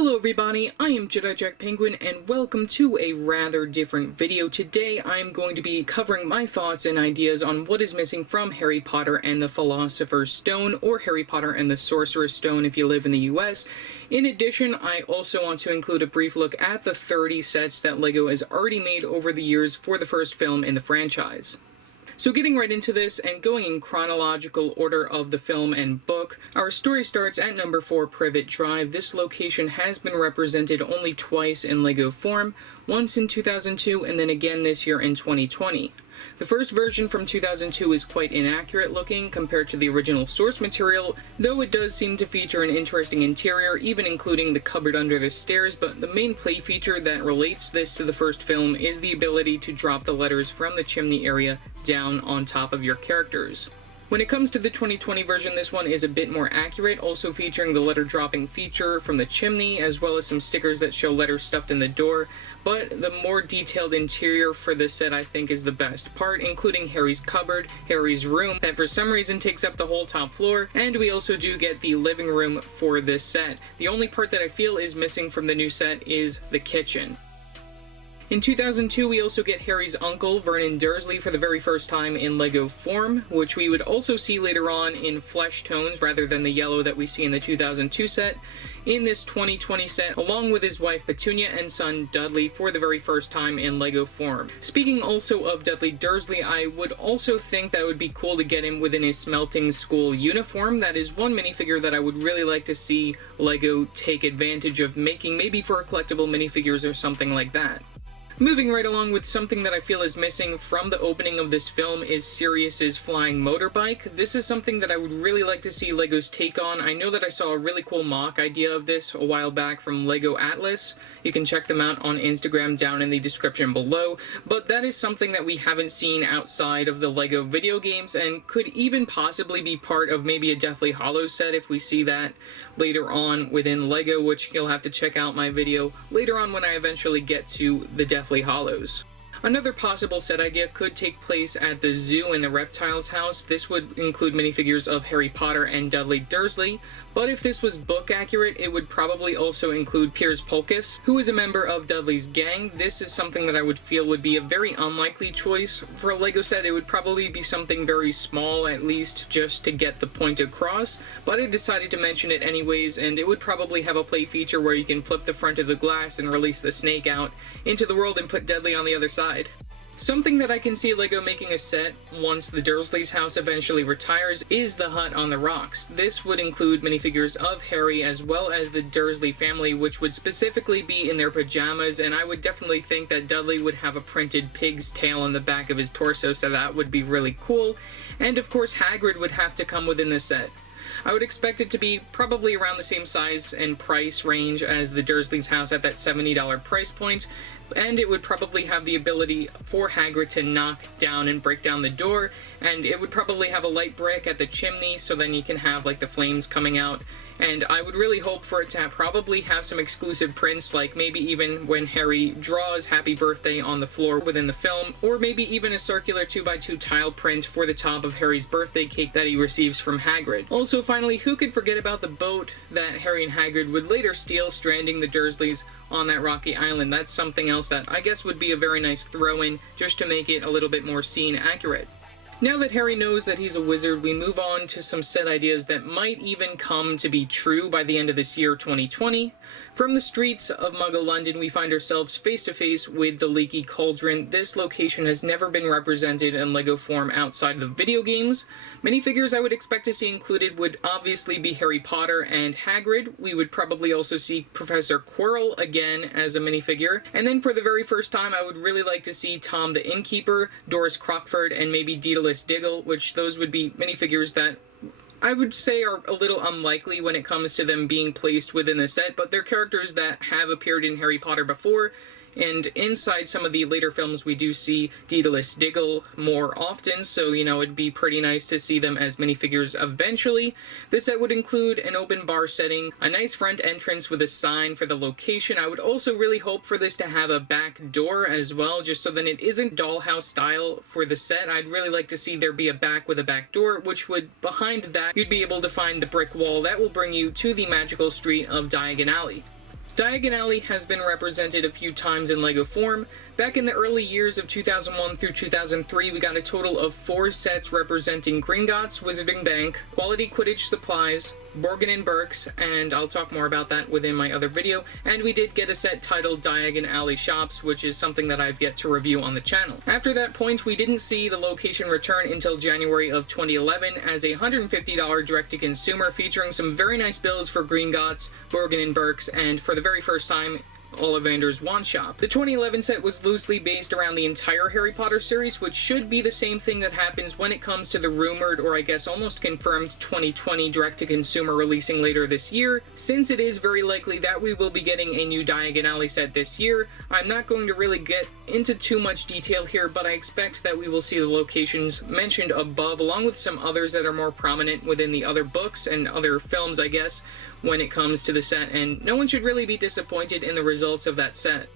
Hello everybody, I am Jedi Jack Penguin and welcome to a rather different video. Today I am going to be covering my thoughts and ideas on what is missing from Harry Potter and the Philosopher's Stone, or Harry Potter and the Sorcerer's Stone if you live in the US. In addition, I also want to include a brief look at the 30 sets that LEGO has already made over the years for the first film in the franchise. So getting right into this and going in chronological order of the film and book, our story starts at number 4 Privet Drive. This location has been represented only twice in LEGO form, once in 2002 and then again this year in 2020. The first version from 2002 is quite inaccurate looking compared to the original source material, though it does seem to feature an interesting interior, even including the cupboard under the stairs, but the main play feature that relates this to the first film is the ability to drop the letters from the chimney area down on top of your characters. When it comes to the 2020 version, this one is a bit more accurate, also featuring the letter dropping feature from the chimney, as well as some stickers that show letters stuffed in the door, but the more detailed interior for this set I think is the best part, including Harry's cupboard, Harry's room, that for some reason takes up the whole top floor, and we also do get the living room for this set. The only part that I feel is missing from the new set is the kitchen. In 2002, we also get Harry's uncle, Vernon Dursley, for the very first time in LEGO form, which we would also see later on in flesh tones rather than the yellow that we see in the 2002 set, in this 2020 set, along with his wife Petunia and son Dudley for the very first time in LEGO form. Speaking also of Dudley Dursley, I would also think that it would be cool to get him within a smelting school uniform. That is one minifigure that I would really like to see LEGO take advantage of making, maybe for collectible minifigures or something like that. Moving right along with something that I feel is missing from the opening of this film is Sirius's flying motorbike. This is something that I would really like to see LEGO's take on. I know that I saw a really cool mock idea of this a while back from LEGO Atlas. You can check them out on Instagram down in the description below, but that is something that we haven't seen outside of the LEGO video games and could even possibly be part of maybe a Deathly Hallows set if we see that later on within LEGO, which you'll have to check out my video later on when I eventually get to the Deathly Hallows. Another possible set idea could take place at the zoo in the Reptiles house. This would include minifigures of Harry Potter and Dudley Dursley, but if this was book accurate, it would probably also include Piers Polkiss, who is a member of Dudley's gang. This is something that I would feel would be a very unlikely choice for a LEGO set. It would probably be something very small, at least just to get the point across, but I decided to mention it anyways, and it would probably have a play feature where you can flip the front of the glass and release the snake out into the world and put Dudley on the other side. Something that I can see LEGO making a set once the Dursleys' house eventually retires is the Hut on the Rocks. This would include minifigures of Harry as well as the Dursley family, which would specifically be in their pajamas, and I would definitely think that Dudley would have a printed pig's tail on the back of his torso, so that would be really cool. And of course Hagrid would have to come within the set. I would expect it to be probably around the same size and price range as the Dursleys' house at that $70 price point, and it would probably have the ability for Hagrid to knock down and break down the door, and it would probably have a light brick at the chimney so then you can have like the flames coming out. And I would really hope for it to probably have some exclusive prints, like maybe even when Harry draws Happy Birthday on the floor within the film, or maybe even a circular 2x2 tile print for the top of Harry's birthday cake that he receives from Hagrid. Also, finally, who could forget about the boat that Harry and Hagrid would later steal, stranding the Dursleys on that rocky island? That's something else that I guess would be a very nice throw-in, just to make it a little bit more scene accurate. Now that Harry knows that he's a wizard, we move on to some set ideas that might even come to be true by the end of this year, 2020. From the streets of Muggle London, we find ourselves face to face with the Leaky Cauldron. This location has never been represented in LEGO form outside of the video games. Minifigures I would expect to see included would obviously be Harry Potter and Hagrid. We would probably also see Professor Quirrell again as a minifigure. And then for the very first time, I would really like to see Tom the Innkeeper, Doris Crockford, and maybe Daedalus Diggle, which those would be minifigures that I would say are a little unlikely when it comes to them being placed within the set, but they're characters that have appeared in Harry Potter before, and inside some of the later films we do see Daedalus Diggle more often, so it'd be pretty nice to see them as minifigures eventually. This set would include an open bar setting, a nice front entrance with a sign for the location. I would also really hope for this to have a back door as well, just so that it isn't dollhouse style for the set. I'd really like to see there be a back with a back door, which would, behind that, you'd be able to find the brick wall that will bring you to the magical street of Diagon Alley. Diagon Alley has been represented a few times in LEGO form. Back in the early years of 2001 through 2003, we got a total of 4 sets representing Gringotts Wizarding Bank, Quality Quidditch Supplies, Borgin & Burke's, and I'll talk more about that within my other video, and we did get a set titled Diagon Alley Shops, which is something that I've yet to review on the channel. After that point, we didn't see the location return until January of 2011 as a $150 direct-to-consumer featuring some very nice builds for Gringotts, Borgin & Burke's, and for the very first time, Ollivander's Wand Shop. The 2011 set was loosely based around the entire Harry Potter series, which should be the same thing that happens when it comes to the rumored, or I guess almost confirmed, 2020 direct-to-consumer releasing later this year. Since it is very likely that we will be getting a new Diagon Alley set this year, I'm not going to really get into too much detail here, but I expect that we will see the locations mentioned above, along with some others that are more prominent within the other books and other films, I guess, when it comes to the set, and no one should really be disappointed in the results of that set.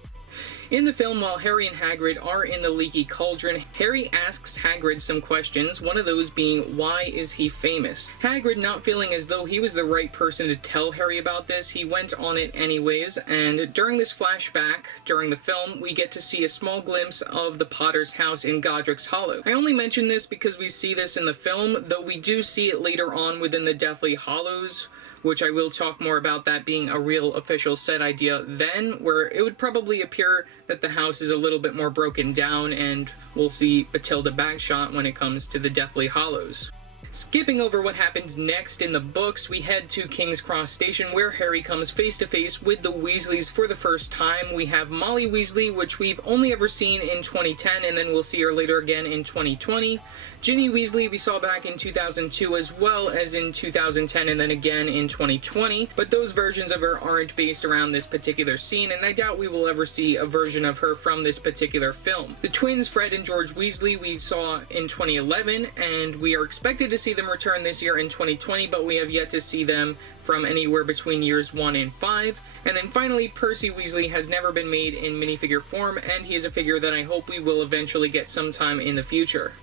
In the film, while Harry and Hagrid are in the leaky cauldron, Harry asks Hagrid some questions, one of those being, why is he famous? Hagrid, not feeling as though he was the right person to tell Harry about this, he went on it anyways, and during this flashback, during the film, we get to see a small glimpse of the Potter's house in Godric's Hollow. I only mention this because we see this in the film, though we do see it later on within the Deathly Hallows, which I will talk more about that being a real official set idea then, where it would probably appear that the house is a little bit more broken down, and we'll see Bathilda Bagshot when it comes to the Deathly Hallows. Skipping over what happened next in the books, we head to King's Cross Station where Harry comes face to face with the Weasleys for the first time. We have Molly Weasley, which we've only ever seen in 2010, and then we'll see her later again in 2020. Ginny Weasley we saw back in 2002 as well as in 2010 and then again in 2020, but those versions of her aren't based around this particular scene, and I doubt we will ever see a version of her from this particular film. The twins Fred and George Weasley we saw in 2011, and we are expected to see them return this year in 2020, but we have yet to see them from anywhere between years 1 and 5. And then finally, Percy Weasley has never been made in minifigure form, and he is a figure that I hope we will eventually get sometime in the future.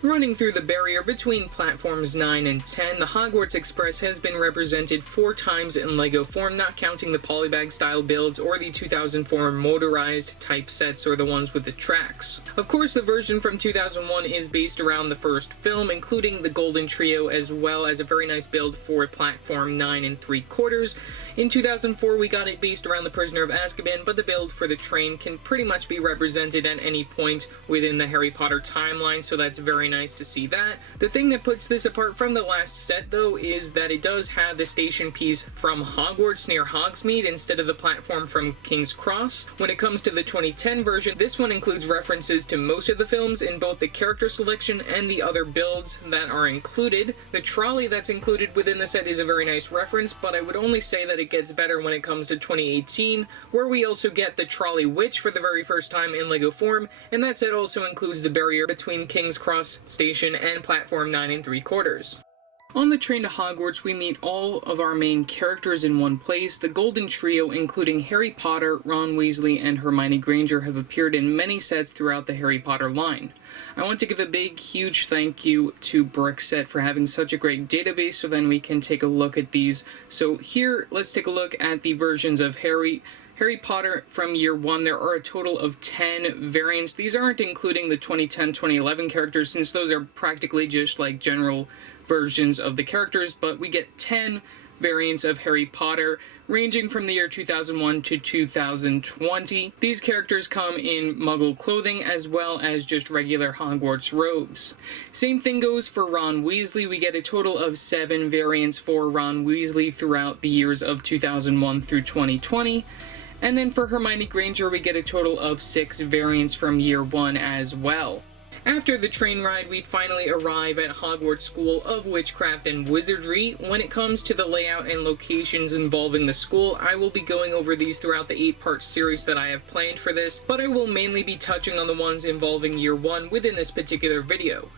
Running through the barrier between platforms 9 and 10, the Hogwarts Express has been represented 4 times in LEGO form, not counting the polybag style builds or the 2004 motorized type sets or the ones with the tracks. Of course, the version from 2001 is based around the first film, including the Golden Trio, as well as a very nice build for platform 9 3/4. In 2004, we got it based around the Prisoner of Azkaban, but the build for the train can pretty much be represented at any point within the Harry Potter timeline, so that's very nice to see that. The thing that puts this apart from the last set, though, is that it does have the station piece from Hogwarts near Hogsmeade instead of the platform from King's Cross. When it comes to the 2010 version, this one includes references to most of the films in both the character selection and the other builds that are included. The trolley that's included within the set is a very nice reference, but I would only say that it gets better when it comes to 2018, where we also get the Trolley Witch for the very first time in LEGO form, and that set also includes the barrier between King's Cross Station and platform 9 3/4. On the train to Hogwarts, we meet all of our main characters in one place. The Golden Trio, including Harry Potter, Ron Weasley, and Hermione Granger, have appeared in many sets throughout the Harry Potter line. I want to give a big, huge thank you to Brickset for having such a great database, so then we can take a look at these. So here, let's take a look at the versions of Harry Potter from year 1. There are a total of 10 variants. These aren't including the 2010-2011 characters, since those are practically just like general versions of the characters, but we get 10 variants of Harry Potter, ranging from the year 2001 to 2020. These characters come in Muggle clothing as well as just regular Hogwarts robes. Same thing goes for Ron Weasley. We get a total of 7 variants for Ron Weasley throughout the years of 2001 through 2020. And then for Hermione Granger, we get a total of 6 variants from year 1 as well. After the train ride, we finally arrive at Hogwarts School of Witchcraft and Wizardry. When it comes to the layout and locations involving the school, I will be going over these throughout the 8-part series that I have planned for this, but I will mainly be touching on the ones involving year 1 within this particular video.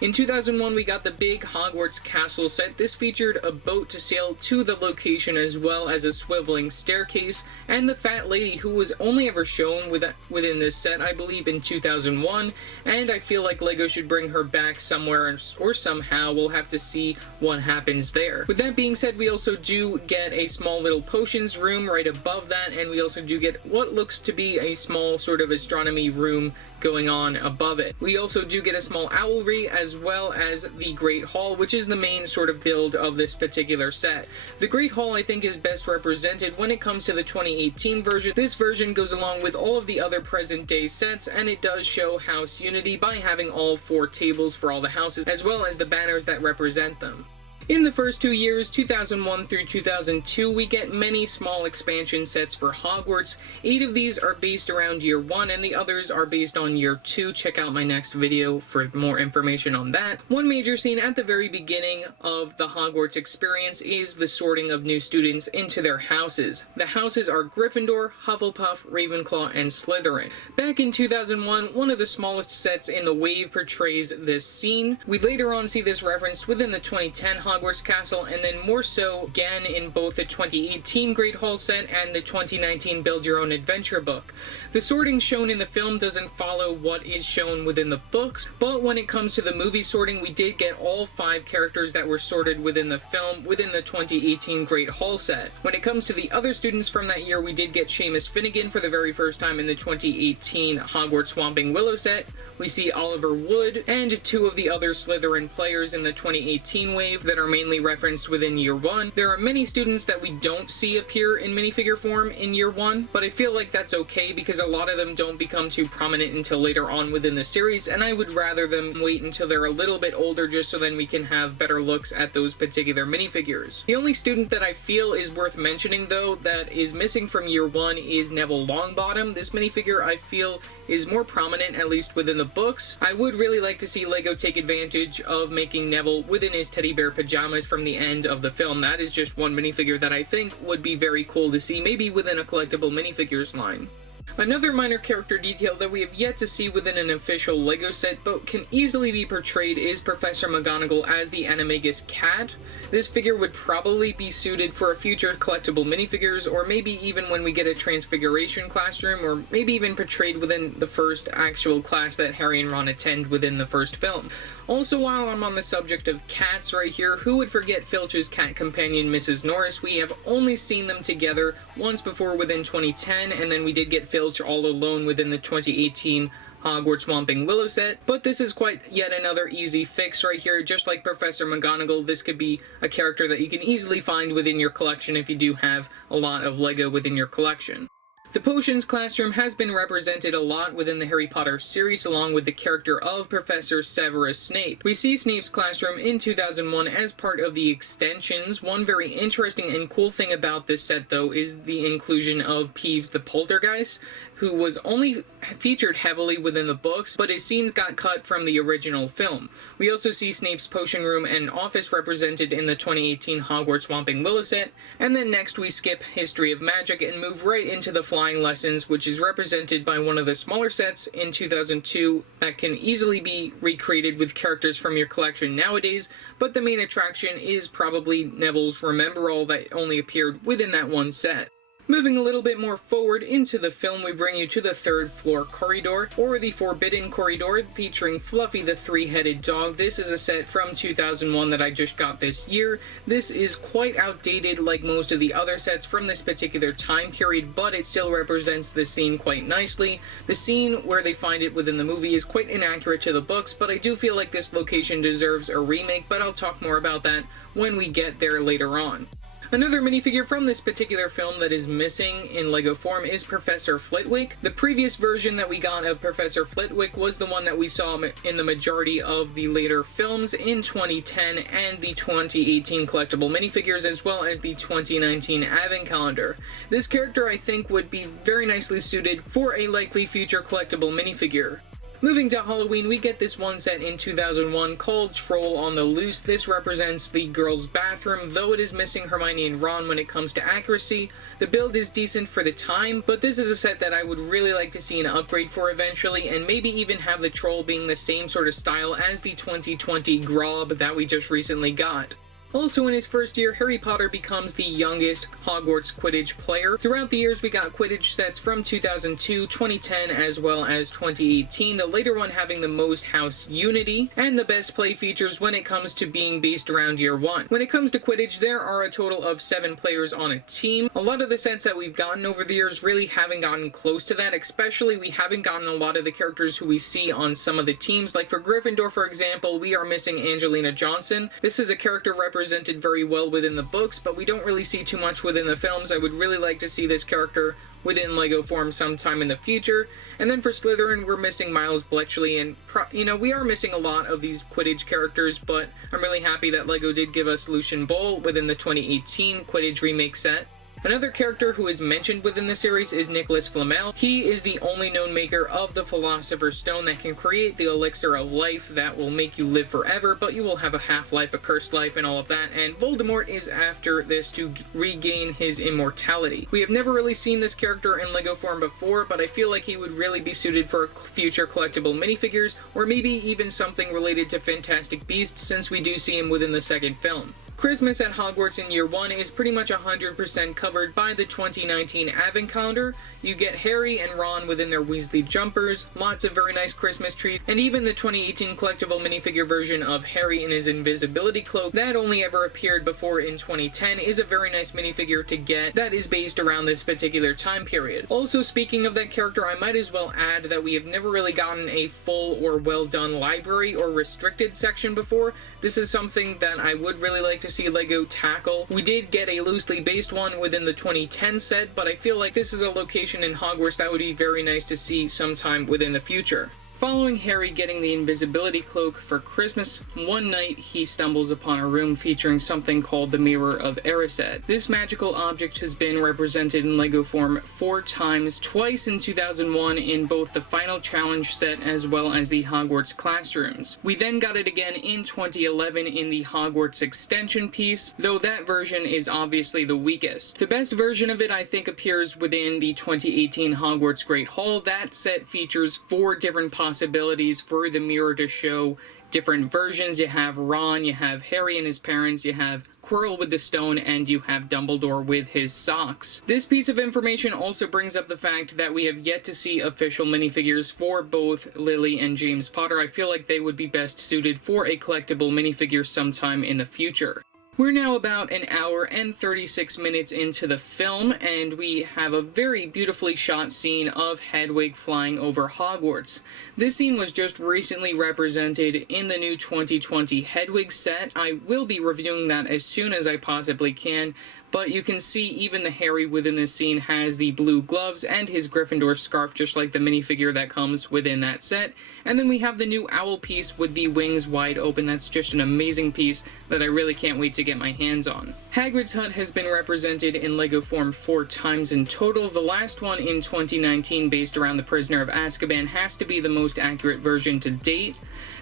In 2001, we got the big Hogwarts castle set. This featured a boat to sail to the location as well as a swiveling staircase, and the fat lady who was only ever shown within this set, I believe in 2001, and I feel like LEGO should bring her back somewhere or somehow. We'll have to see what happens there. With that being said, we also do get a small little potions room right above that, and we also do get what looks to be a small sort of astronomy room going on above it. We also do get a small owlry as well as the Great Hall, which is the main sort of build of this particular set. The Great Hall I think is best represented when it comes to the 2018 version. This version goes along with all of the other present day sets, and it does show house unity by having all 4 tables for all the houses as well as the banners that represent them. In the first 2 years, 2001 through 2002, we get many small expansion sets for Hogwarts. 8 of these are based around year 1 and the others are based on year 2. Check out my next video for more information on that. One major scene at the very beginning of the Hogwarts experience is the sorting of new students into their houses. The houses are Gryffindor, Hufflepuff, Ravenclaw, and Slytherin. Back in 2001, one of the smallest sets in the wave portrays this scene. We later on see this referenced within the 2010 Hogwarts Castle, and then more so again in both the 2018 Great Hall set and the 2019 Build Your Own Adventure book. The sorting shown in the film doesn't follow what is shown within the books, but when it comes to the movie sorting, we did get all 5 characters that were sorted within the film within the 2018 Great Hall set. When it comes to the other students from that year, we did get Seamus Finnegan for the very first time in the 2018 Hogwarts Swamping Willow set. We see Oliver Wood and 2 of the other Slytherin players in the 2018 wave that are mainly referenced within year 1. There are many students that we don't see appear in minifigure form in year 1, but I feel like that's okay because a lot of them don't become too prominent until later on within the series, and I would rather them wait until they're a little bit older just so then we can have better looks at those particular minifigures. The only student that I feel is worth mentioning though that is missing from year 1 is Neville Longbottom. This minifigure I feel is more prominent, at least within the books. I would really like to see LEGO take advantage of making Neville within his teddy bear pajamas from the end of the film. That is just one minifigure that I think would be very cool to see, maybe within a collectible minifigures line. Another minor character detail that we have yet to see within an official LEGO set, but can easily be portrayed, is Professor McGonagall as the Animagus cat. This figure would probably be suited for a future collectible minifigures, or maybe even when we get a Transfiguration classroom, or maybe even portrayed within the first actual class that Harry and Ron attend within the first film. Also, while I'm on the subject of cats right here, who would forget Filch's cat companion, Mrs. Norris? We have only seen them together once before within 2010, and then we did get Filch all alone within the 2018 Hogwarts Swamping Willow set, but this is quite yet another easy fix right here. Just like Professor McGonagall, this could be a character that you can easily find within your collection if you do have a lot of LEGO within your collection. The Potions classroom has been represented a lot within the Harry Potter series along with the character of Professor Severus Snape. We see Snape's classroom in 2001 as part of the extensions. One very interesting and cool thing about this set though is the inclusion of Peeves the Poltergeist, who was only featured heavily within the books, but his scenes got cut from the original film. We also see Snape's potion room and office represented in the 2018 Hogwarts Swamping Willow set, and then next we skip History of Magic and move right into the Flying Lessons, which is represented by one of the smaller sets in 2002 that can easily be recreated with characters from your collection nowadays, but the main attraction is probably Neville's Remember-All that only appeared within that one set. Moving a little bit more forward into the film, we bring you to the 3rd floor corridor, or the Forbidden Corridor, featuring Fluffy the Three-Headed Dog. This is a set from 2001 that I just got this year. This is quite outdated like most of the other sets from this particular time period, but it still represents the scene quite nicely. The scene where they find it within the movie is quite inaccurate to the books, but I do feel like this location deserves a remake, but I'll talk more about that when we get there later on. Another minifigure from this particular film that is missing in LEGO form is Professor Flitwick. The previous version that we got of Professor Flitwick was the one that we saw in the majority of the later films in 2010 and the 2018 collectible minifigures, as well as the 2019 Advent Calendar. This character I think would be very nicely suited for a likely future collectible minifigure. Moving to Halloween, we get this one set in 2001 called Troll on the Loose. This represents the girls' bathroom, though it is missing Hermione and Ron when it comes to accuracy. The build is decent for the time, but this is a set that I would really like to see an upgrade for eventually, and maybe even have the troll being the same sort of style as the 2020 Grob that we just recently got. Also in his first year, Harry Potter becomes the youngest Hogwarts Quidditch player. Throughout the years, we got Quidditch sets from 2002, 2010, as well as 2018, the later one having the most house unity, and the best play features when it comes to being based around year one. When it comes to Quidditch, there are a total of 7 players on a team. A lot of the sets that we've gotten over the years really haven't gotten close to that, especially we haven't gotten a lot of the characters who we see on some of the teams. Like for Gryffindor, for example, we are missing Angelina Johnson. This is a character represented very well within the books, but we don't really see too much within the films. I would really like to see this character within LEGO form sometime in the future. And then for Slytherin, we're missing Miles Bletchley, and we are missing a lot of these Quidditch characters, but I'm really happy that LEGO did give us Lucian Bowl within the 2018 Quidditch remake set. Another character who is mentioned within the series is Nicholas Flamel. He is the only known maker of the Philosopher's Stone that can create the elixir of life that will make you live forever, but you will have a half-life, a cursed life, and all of that, and Voldemort is after this to regain his immortality. We have never really seen this character in LEGO form before, but I feel like he would really be suited for future collectible minifigures, or maybe even something related to Fantastic Beasts, since we do see him within the second film. Christmas at Hogwarts in year 1 is pretty much 100% covered by the 2019 Advent Calendar. You get Harry and Ron within their Weasley jumpers, lots of very nice Christmas trees, and even the 2018 collectible minifigure version of Harry in his invisibility cloak that only ever appeared before in 2010 is a very nice minifigure to get that is based around this particular time period. Also, speaking of that character, I might as well add that we have never really gotten a full or well done library or restricted section before. This is something that I would really like to see LEGO tackle. We did get a loosely based one within the 2010 set, but I feel like this is a location in Hogwarts that would be very nice to see sometime within the future. Following Harry getting the invisibility cloak for Christmas, one night he stumbles upon a room featuring something called the Mirror of Erised. This magical object has been represented in LEGO form 4 times, twice in 2001 in both the Final Challenge set as well as the Hogwarts classrooms. We then got it again in 2011 in the Hogwarts extension piece, though that version is obviously the weakest. The best version of it, I think, appears within the 2018 Hogwarts Great Hall. That set features 4 different possibilities for the mirror to show different versions. You have Ron, you have Harry and his parents, you have Quirrell with the stone, and you have Dumbledore with his socks. This piece of information also brings up the fact that we have yet to see official minifigures for both Lily and James Potter. I feel like they would be best suited for a collectible minifigure sometime in the future. We're now about an hour and 36 minutes into the film, and we have a very beautifully shot scene of Hedwig flying over Hogwarts. This scene was just recently represented in the new 2020 Hedwig set. I will be reviewing that as soon as I possibly can, but you can see even the Harry within this scene has the blue gloves and his Gryffindor scarf, just like the minifigure that comes within that set. And then we have the new owl piece with the wings wide open. That's just an amazing piece that I really can't wait to get my hands on. Hagrid's hut has been represented in LEGO form 4 times in total. The last one in 2019, based around the Prisoner of Azkaban, has to be the most accurate version to date.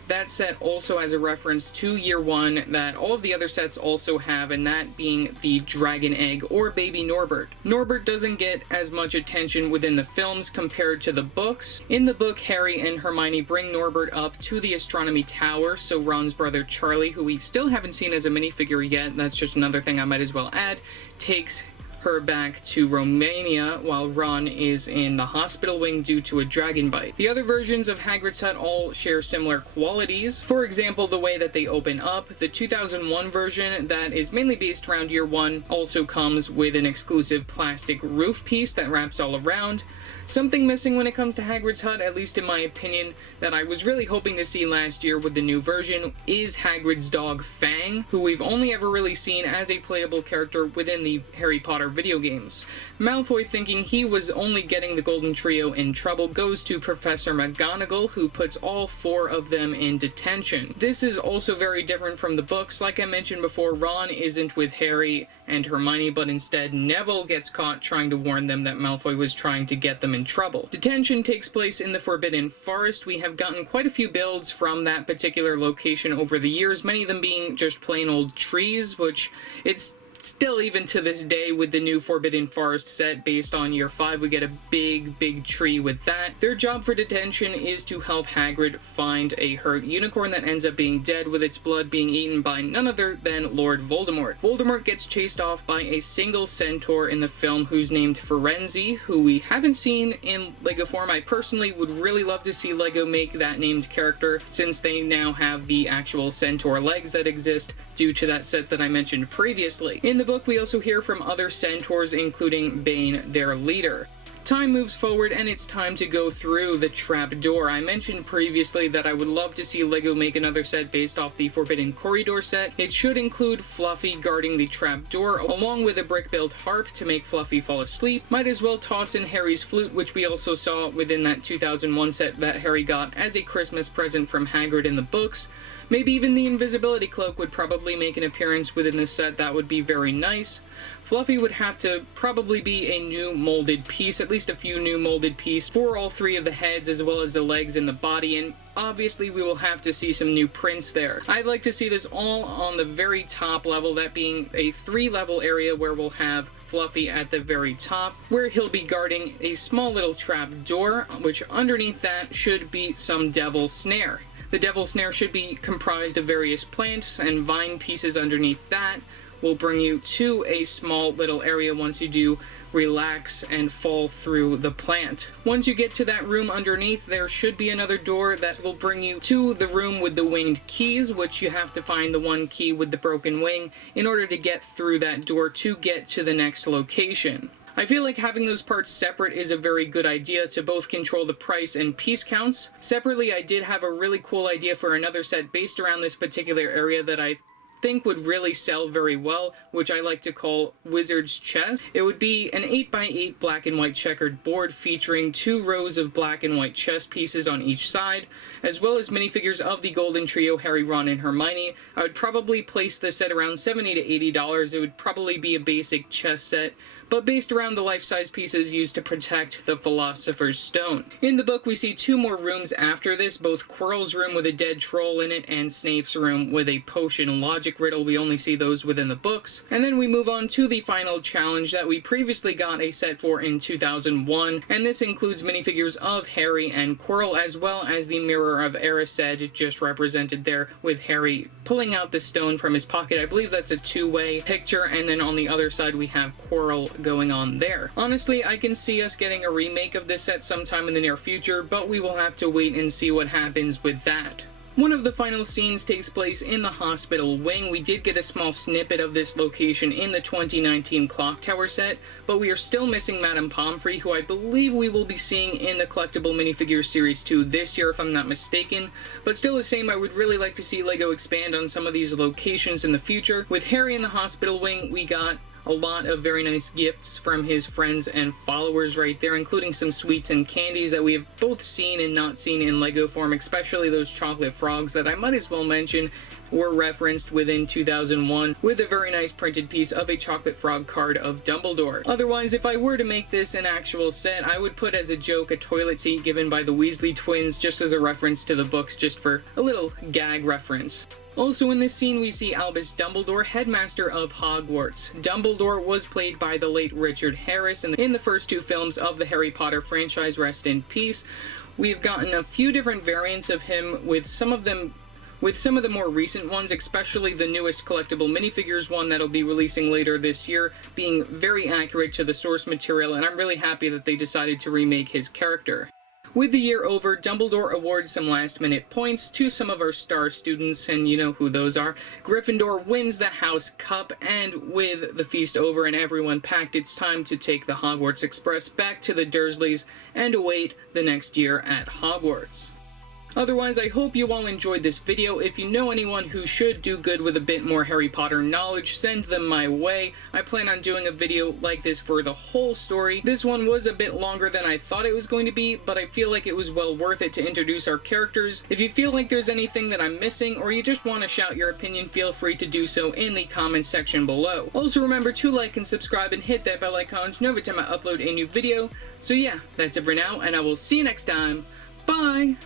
That set also has a reference to year 1 that all of the other sets also have, and that being the dragon egg or baby Norbert. Norbert doesn't get as much attention within the films compared to the books. In the book, Harry and Hermione bring Norbert up to the astronomy tower, so Ron's brother Charlie, who we still haven't seen as a minifigure yet, that's just another thing I might as well add, takes her back to Romania while Ron is in the hospital wing due to a dragon bite. The other versions of Hagrid's hut all share similar qualities. For example, the way that they open up. The 2001 version that is mainly based around year 1 also comes with an exclusive plastic roof piece that wraps all around. Something missing when it comes to Hagrid's hut, at least in my opinion, that I was really hoping to see last year with the new version is Hagrid's dog Fang, who we've only ever really seen as a playable character within the Harry Potter video games. Malfoy, thinking he was only getting the Golden Trio in trouble, goes to Professor McGonagall, who puts all 4 of them in detention. This is also very different from the books. Like I mentioned before, Ron isn't with Harry and Hermione, but instead Neville gets caught trying to warn them that Malfoy was trying to get them in trouble. Detention takes place in the Forbidden Forest. We have gotten quite a few builds from that particular location over the years, many of them being just plain old trees, which it's still, even to this day, with the new Forbidden Forest set based on Year 5, we get a big tree with that. Their job for detention is to help Hagrid find a hurt unicorn that ends up being dead, with its blood being eaten by none other than Lord Voldemort. Voldemort gets chased off by a single centaur in the film who's named Firenze, who we haven't seen in LEGO form. I personally would really love to see LEGO make that named character, since they now have the actual centaur legs that exist due to that set that I mentioned previously. In the book, we also hear from other centaurs, including Bane, their leader. Time moves forward, and it's time to go through the trapdoor. I mentioned previously that I would love to see LEGO make another set based off the Forbidden Corridor set. It should include Fluffy guarding the trapdoor, along with a brick-built harp to make Fluffy fall asleep. Might as well toss in Harry's flute, which we also saw within that 2001 set that Harry got as a Christmas present from Hagrid in the books. Maybe even the invisibility cloak would probably make an appearance within this set. That would be very nice. Fluffy would have to probably be a new molded piece, at least a few new molded pieces for all 3 of the heads as well as the legs and the body, and obviously we will have to see some new prints there. I'd like to see this all on the very top level, that being a 3-level area where we'll have Fluffy at the very top, where he'll be guarding a small little trap door, which underneath that should be some devil snare. The devil snare should be comprised of various plants and vine pieces underneath that. Will bring you to a small little area once you do relax and fall through the plant. Once you get to that room underneath, there should be another door that will bring you to the room with the winged keys, which you have to find the one key with the broken wing in order to get through that door to get to the next location. I feel like having those parts separate is a very good idea to both control the price and piece counts. Separately, I did have a really cool idea for another set based around this particular area that I think would really sell very well, which I like to call Wizard's Chess. It would be an 8x8 black and white checkered board featuring 2 rows of black and white chess pieces on each side, as well as minifigures of the Golden Trio, Harry, Ron, and Hermione. I would probably place this at around $70 to $80. It would probably be a basic chess set, but based around the life-size pieces used to protect the Philosopher's Stone. In the book, we see 2 more rooms after this, both Quirrell's room with a dead troll in it and Snape's room with a potion logic riddle. We only see those within the books. And then we move on to the final challenge that we previously got a set for in 2001, and this includes minifigures of Harry and Quirrell, as well as the Mirror of Erised, just represented there with Harry pulling out the stone from his pocket. I believe that's a 2-way picture, and then on the other side we have Quirrell going on there. Honestly, I can see us getting a remake of this set sometime in the near future, but we will have to wait and see what happens with that. One of the final scenes takes place in the hospital wing. We did get a small snippet of this location in the 2019 Clock Tower set, but we are still missing Madame Pomfrey, who I believe we will be seeing in the Collectible Minifigures Series 2 this year, if I'm not mistaken. But still the same, I would really like to see LEGO expand on some of these locations in the future. With Harry in the hospital wing, we got a lot of very nice gifts from his friends and followers right there, including some sweets and candies that we have both seen and not seen in LEGO form, especially those chocolate frogs that I might as well mention were referenced within 2001 with a very nice printed piece of a chocolate frog card of Dumbledore. Otherwise, if I were to make this an actual set, I would put as a joke a toilet seat given by the Weasley twins just as a reference to the books, just for a little gag reference. Also in this scene we see Albus Dumbledore, headmaster of Hogwarts. Dumbledore was played by the late Richard Harris in the first 2 films of the Harry Potter franchise, rest in peace. We've gotten a few different variants of him, with some of the more recent ones, especially the newest collectible minifigures one that'll be releasing later this year, being very accurate to the source material, and I'm really happy that they decided to remake his character. With the year over, Dumbledore awards some last-minute points to some of our star students, and you know who those are. Gryffindor wins the House Cup, and with the feast over and everyone packed, it's time to take the Hogwarts Express back to the Dursleys and await the next year at Hogwarts. Otherwise, I hope you all enjoyed this video. If you know anyone who should do good with a bit more Harry Potter knowledge, send them my way. I plan on doing a video like this for the whole story. This one was a bit longer than I thought it was going to be, but I feel like it was well worth it to introduce our characters. If you feel like there's anything that I'm missing, or you just want to shout your opinion, feel free to do so in the comments section below. Also remember to like and subscribe and hit that bell icon to know every time I upload a new video. So yeah, that's it for now, and I will see you next time. Bye!